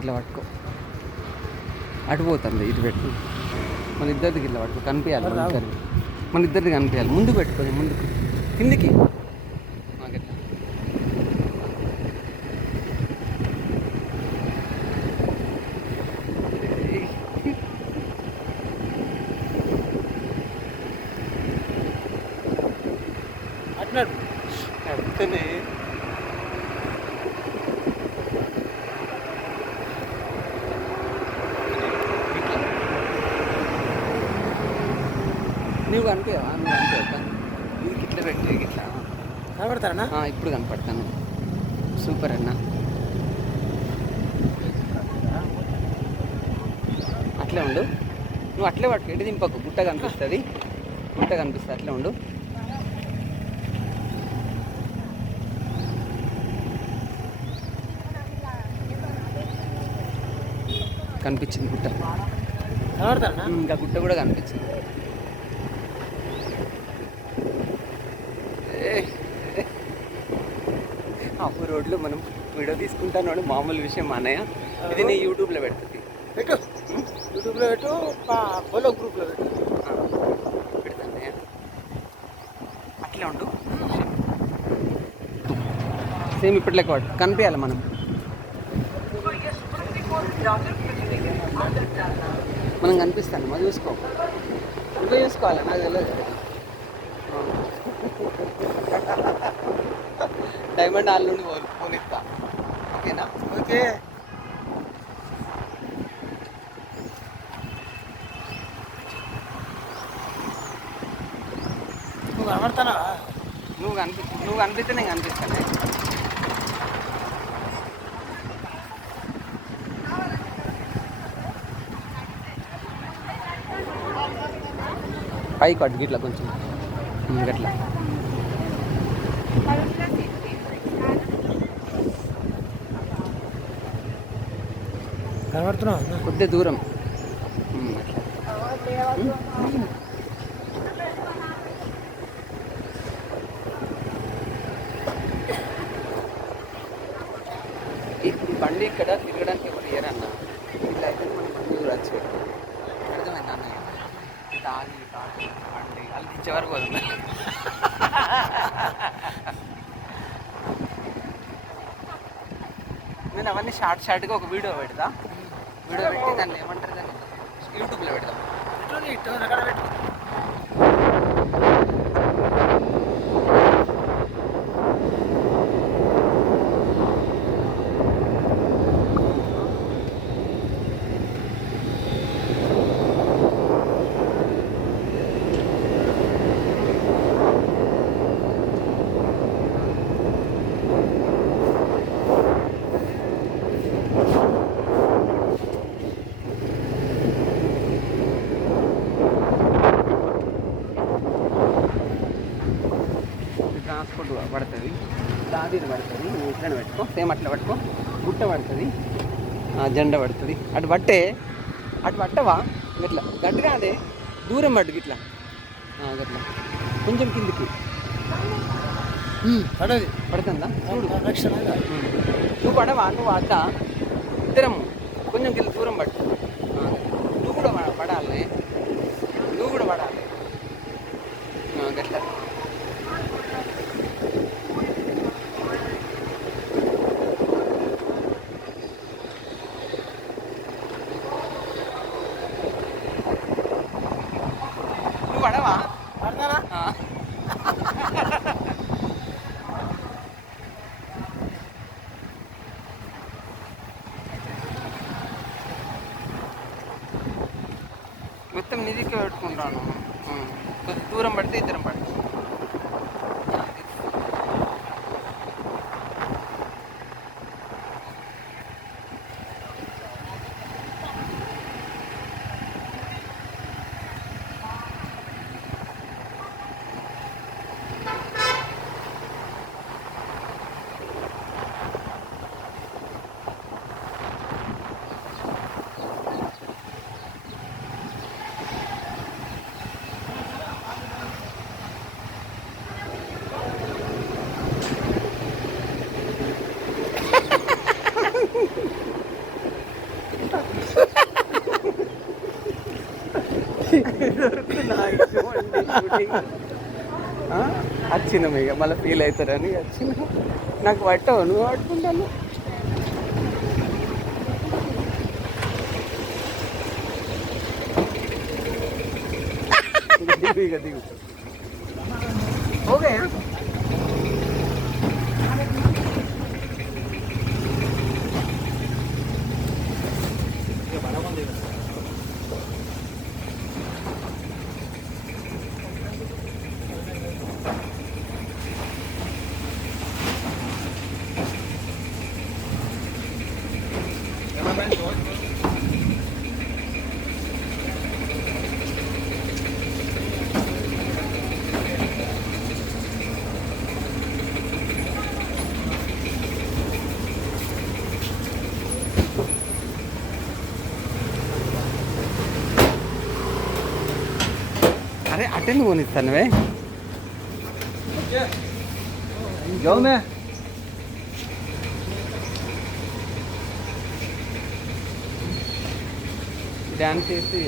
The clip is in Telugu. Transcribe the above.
ఇట్లా పట్టుకో, అటు పోతుంది, ఇటు పెట్టు. మన ఇద్దరిది ఇట్లా పట్టుకో, కనిపించాలి మన ఇద్దరిది, మన ఇద్దరిది కనిపించాలి. ముందుకు పెట్టుకోండి, ముందుకు, కిందికి. అట్లనే నువ్వు కనిపించవా? నువ్వు కనిపించా, ఇది ఇట్లా పెట్టి ఇట్లా కనబడతారన్నా? ఇప్పుడు కనపడతాను. సూపర్ అన్న. అట్లే ఉండు, నువ్వు అట్లే పట్టుకు, ఎటు దింపకు, గుట్ట కనిపిస్తుంది, గుట్ట కనిపిస్తుంది, అట్లే ఉండు. కనిపించింది గుట్ట, ఇంకా గుట్ట కూడా కనిపించింది. అప్పు రోడ్లో మనం వీడియో తీసుకుంటాను, మామూలు విషయం అన్నయ్య. ఇది నీ యూట్యూబ్లో పెడుతుంది, యూట్యూబ్లో పెట్టు, ఫోలో గ్రూప్లో పెట్టు, పెడతానయ్య. అట్లే ఉండు, సేమ్ ఇప్పటిలోకి వాడు కనిపించాలి మనం. మనం కనిపిస్తాను, మరి చూసుకో, ఇంకా చూసుకోవాలి, నాకు తెలియదు. డైమండ్ హాల్ నుండి పోనిస్తా, ఓకేనా? ఓకే. నువ్వు కనబడతానా? నువ్వు కనిపిస్తే నేను కనిపిస్తాను. పైకి అడ్డు గిట్లా కొంచెం గట్లా. కనబడుతున్నావు? కొద్దిగా దూరం. బండి ఇక్కడ తిరగడానికి ఎవరు ఇయ్యరన్న, ఇట్లా అయితే మనం బండి వచ్చి పెట్టాం. అర్థమైంది అన్నయ్య? తాగి బండి వాళ్ళు ఇచ్చే వరకు పోతుంది. నేను అవన్నీ షార్ట్గా ఒక వీడియో పెడతా, వీడియో పెట్టి దాన్ని ఏమంటారు, దాన్ని యూట్యూబ్లో పెడతాం. ట్రాన్స్పోర్ట్ పడుతుంది, దాదీది పడుతుంది, నువ్వు ఇట్లా పెట్టుకో, సేమ్ అట్లా పట్టుకో, గుట్ట పడుతుంది, జెండా పడుతుంది. అటు పట్టవా ఇట్లా గట్టిగా, అదే దూరం పట్టు గిట్లా, గట్లా కొంచెం కిందికి పడుతుందా చూడు. నువ్వు పడవా, నువ్వు అడ్డ, ఇద్దరం కొంచెం కింద దూరం పట్టు. నువ్వు కూడా పడాలి, నువ్వు కూడా పడాలి, గట్లా. పడవా? మొత్తం నిధికి పెట్టుకుంటాను, కొంచెం దూరం పడితే ఇద్దరం పడతాం. వచ్చినాం ఇక మళ్ళీ ఫీల్ అవుతారని వచ్చిన నాకు పట్టవు నువ్వు పట్టుకుంటాను దిగు ఇక దిగు ఓకే अरे अटेंड होने तनवे जाओ मैं డాన్స్ చేస్తే